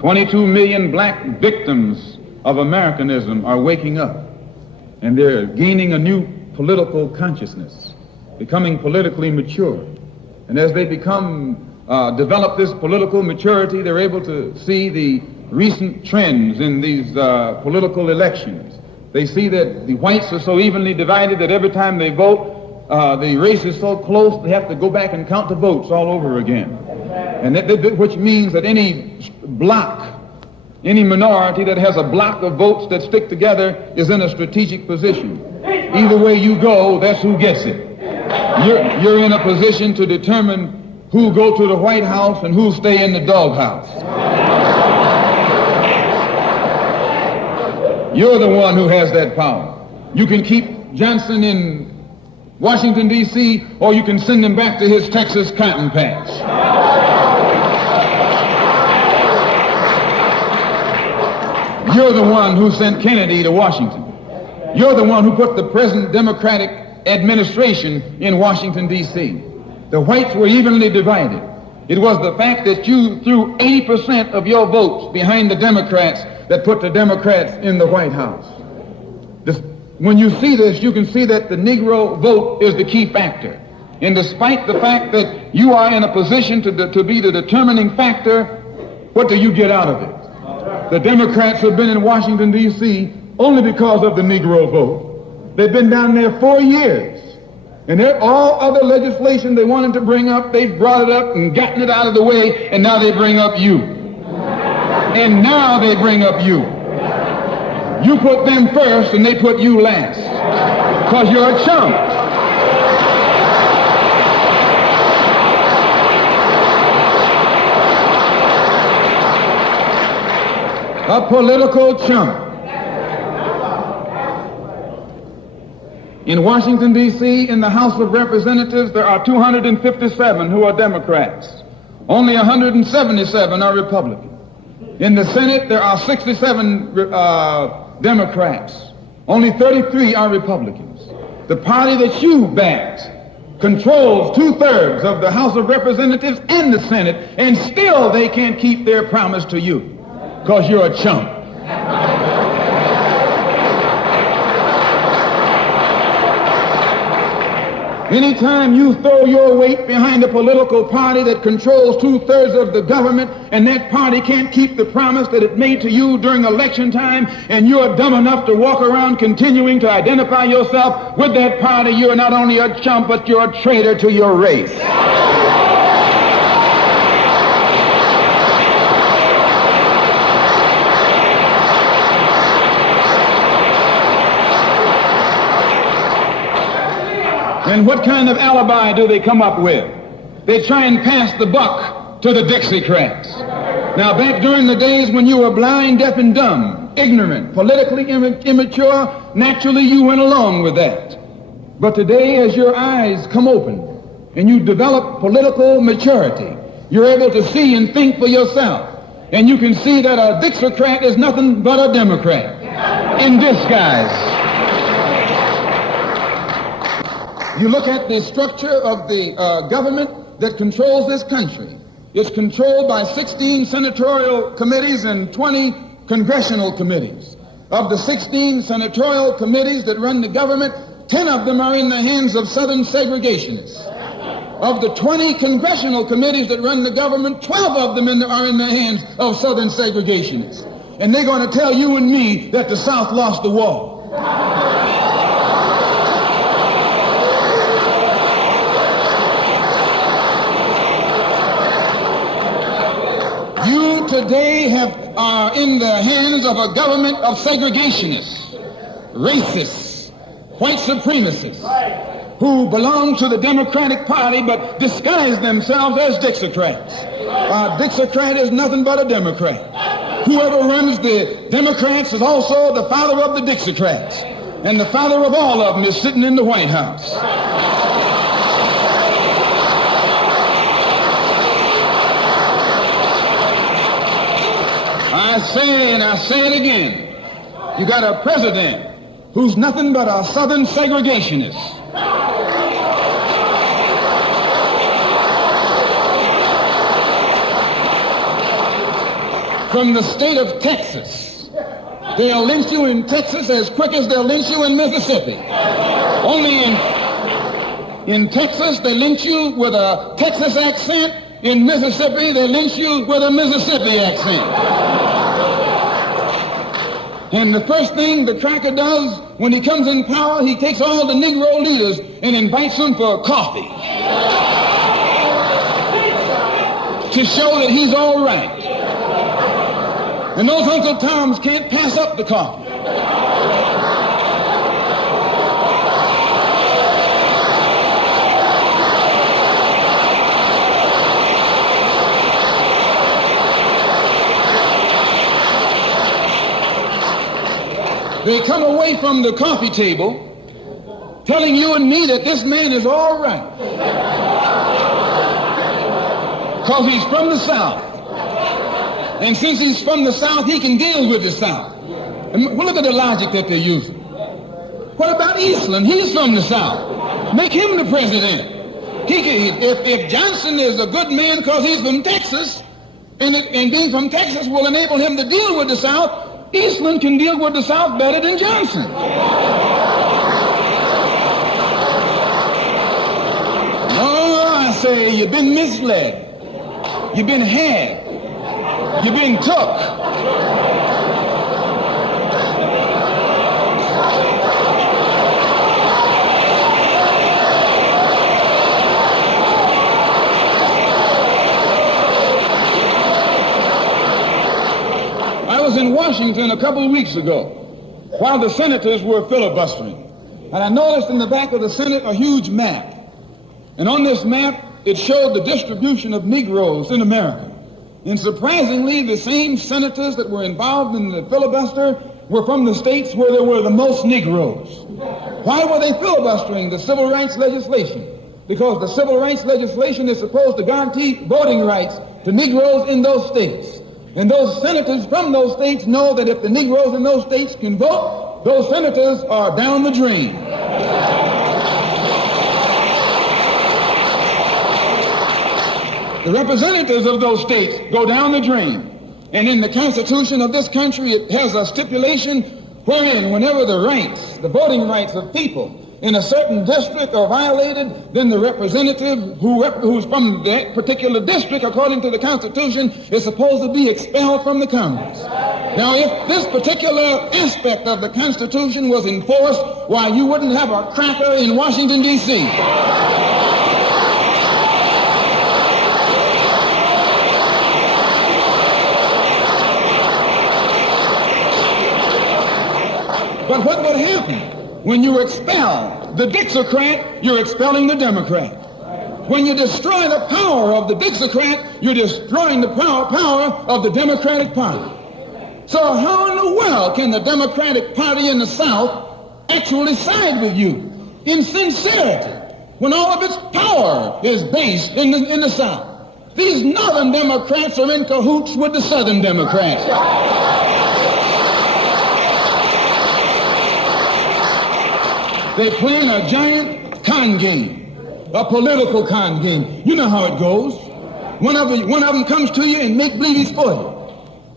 22 million black victims of Americanism are waking up, and they're gaining a new political consciousness, becoming politically mature. And as they develop this political maturity, they're able to see the recent trends in these political elections. They see that the whites are so evenly divided that every time they vote, the race is so close, they have to go back and count the votes all over again. And which means that any block, any minority that has a block of votes that stick together is in a strategic position. Either way you go, that's who gets it. You're in a position to determine who go to the White House and who stay in the doghouse. You're the one who has that power. You can keep Johnson in Washington, D.C., or you can send him back to his Texas cotton patch. You're the one who sent Kennedy to Washington. You're the one who put the present Democratic administration in Washington, D.C. The whites were evenly divided. It was the fact that you threw 80% of your votes behind the Democrats that put the Democrats in the White House. When you see this, you can see that the Negro vote is the key factor. And despite the fact that you are in a position to be the determining factor, what do you get out of it? The Democrats have been in Washington, D.C. only because of the Negro vote. They've been down there 4 years. And all other legislation they wanted to bring up, they've brought it up and gotten it out of the way, and now they bring up you. And now they bring up you. You put them first and they put you last. Because you're a chump. A political chump. In Washington, D.C., in the House of Representatives, there are 257 who are Democrats. Only 177 are Republicans. In the Senate, there are 67 Democrats. Only 33 are Republicans. The party that you backed controls 2/3 of the House of Representatives and the Senate, and still they can't keep their promise to you because you're a chump. Anytime you throw your weight behind a political party that controls 2/3 of the government, and that party can't keep the promise that it made to you during election time, and you're dumb enough to walk around continuing to identify yourself with that party, you're not only a chump, but you're a traitor to your race. And what kind of alibi do they come up with? They try and pass the buck to the Dixiecrats. Now, back during the days when you were blind, deaf, and dumb, ignorant, politically immature, naturally you went along with that. But today, as your eyes come open and you develop political maturity, you're able to see and think for yourself. And you can see that a Dixiecrat is nothing but a Democrat in disguise. You look at the structure of the government that controls this country. It's controlled by 16 senatorial committees and 20 congressional committees. Of the 16 senatorial committees that run the government, 10 of them are in the hands of Southern segregationists. Of the 20 congressional committees that run the government, 12 of them are in the hands of Southern segregationists. And they're going to tell you and me that the South lost the war. Today are in the hands of a government of segregationists, racists, white supremacists, who belong to the Democratic Party but disguise themselves as Dixiecrats. A Dixiecrat is nothing but a Democrat. Whoever runs the Democrats is also the father of the Dixiecrats, and the father of all of them is sitting in the White House. I say, and I say it again, you got a president who's nothing but a Southern segregationist. from the state of Texas. They'll lynch you in Texas as quick as they'll lynch you in Mississippi. Only in Texas, they lynch you with a Texas accent. In Mississippi, they lynch you with a Mississippi accent. And the first thing the cracker does when he comes in power, he takes all the Negro leaders and invites them for coffee to show that he's all right. And those Uncle Toms can't pass up the coffee. They come away from the coffee table telling you and me that this man is all right because he's from the South. And since he's from the South, he can deal with the South. And look at the logic that they're using. What about Eastland? He's from the South. Make him the president. If Johnson is a good man because he's from Texas, and being from Texas will enable him to deal with the South, Eastland can deal with the South better than Johnson. No, I say you've been misled. You've been had. You've been took. I was in Washington a couple of weeks ago while the senators were filibustering. And I noticed in the back of the Senate a huge map. And on this map, it showed the distribution of Negroes in America. And surprisingly, the same senators that were involved in the filibuster were from the states where there were the most Negroes. Why were they filibustering the civil rights legislation? Because the civil rights legislation is supposed to guarantee voting rights to Negroes in those states. And those senators from those states know that if the Negroes in those states can vote, those senators are down the drain. The representatives of those states go down the drain. And in the Constitution of this country, it has a stipulation wherein whenever the rights, the voting rights of people in a certain district are violated, then the representative who's from that particular district, according to the Constitution, is supposed to be expelled from the Congress. Now, if this particular aspect of the Constitution was enforced, why, you wouldn't have a cracker in Washington, D.C. But what would happen when you expel the Dixiecrat? You're expelling the Democrat. When you destroy the power of the Dixiecrat, you're destroying the power of the Democratic Party. So how in the world can the Democratic Party in the South actually side with you in sincerity when all of its power is based in the South? These Northern Democrats are in cahoots with the Southern Democrats. They're playing a giant con game, a political con game. You know how it goes. One of them comes to you and make believe he's for you.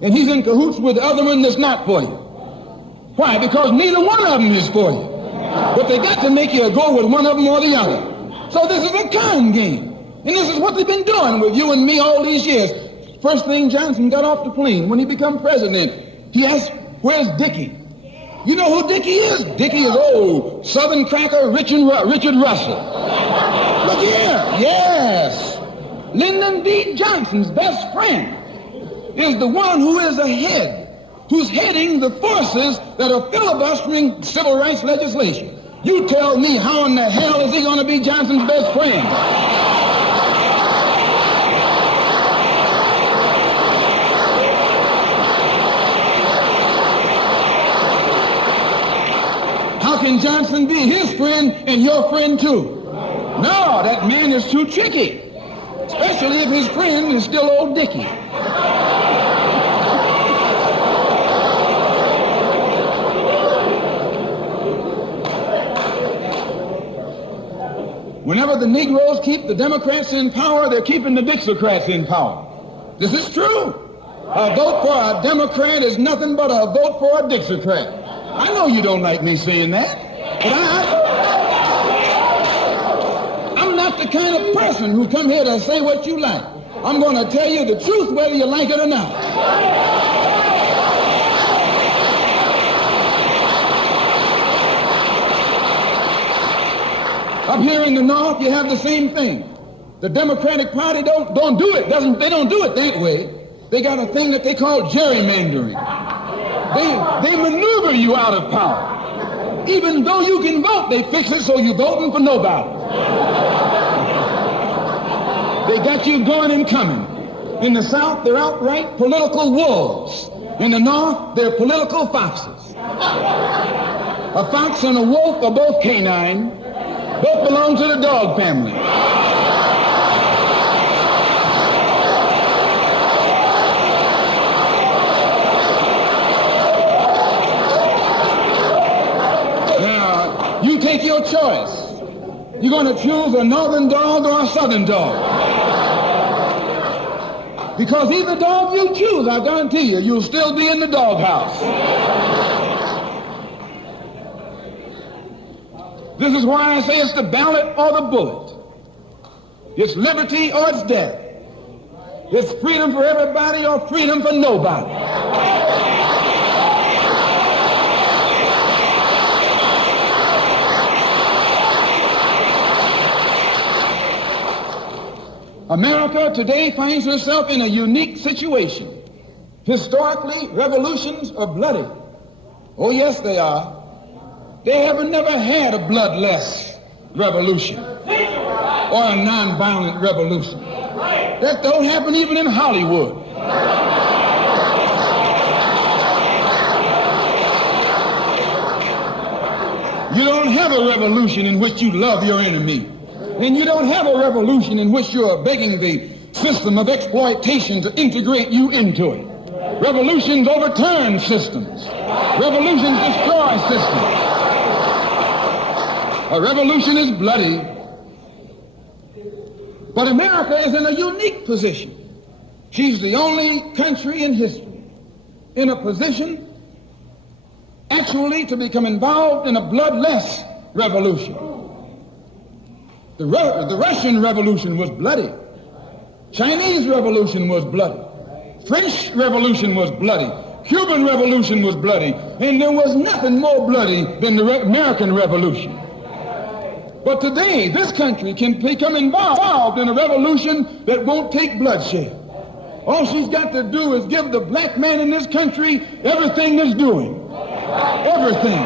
And he's in cahoots with the other one that's not for you. Why? Because neither one of them is for you. But they got to make you go with one of them or the other. So this is a con game. And this is what they've been doing with you and me all these years. First thing Johnson got off the plane when he became president, he asked, "Where's Dickie?" You know who Dickie is? Dickie is old Southern cracker Richard Russell. Look here. Yes. Lyndon B. Johnson's best friend is the one who is ahead, who's heading the forces that are filibustering civil rights legislation. You tell me, how in the hell is he going to be Johnson's best friend? How can Johnson be his friend and your friend too? No, that man is too tricky, especially if his friend is still old Dickie. Whenever the Negroes keep the Democrats in power, they're keeping the Dixiecrats in power. This is true. A vote for a Democrat is nothing but a vote for a Dixiecrat. I know you don't like me saying that, but I'm not the kind of person who come here to say what you like. I'm going to tell you the truth whether you like it or not. Up here in the North, you have the same thing. The Democratic Party don't do it. They don't do it that way. They got a thing that they call gerrymandering. They maneuver you out of power. Even though you can vote, they fix it so you're voting for nobody. They got you going and coming. In the South, they're outright political wolves. In the North, they're political foxes. A fox and a wolf are both canine. Both belong to the dog family. Now, you take your choice. You're going to choose a northern dog or a southern dog. Because either dog you choose, I guarantee you, you'll still be in the doghouse. This is why I say it's the ballot or the bullet. It's liberty or it's death. It's freedom for everybody or freedom for nobody. America today finds herself in a unique situation. Historically, revolutions are bloody. Oh, yes, they are. They have never had a bloodless revolution or a nonviolent revolution. That don't happen even in Hollywood. You don't have a revolution in which you love your enemy. And you don't have a revolution in which you're begging the system of exploitation to integrate you into it. Revolutions overturn systems. Revolutions destroy systems. A revolution is bloody. But America is in a unique position. She's the only country in history in a position actually to become involved in a bloodless revolution. The Russian Revolution was bloody. Chinese Revolution was bloody. French Revolution was bloody. Cuban Revolution was bloody. And there was nothing more bloody than the American Revolution. But today, this country can become involved in a revolution that won't take bloodshed. All she's got to do is give the black man in this country everything that's doing. Everything.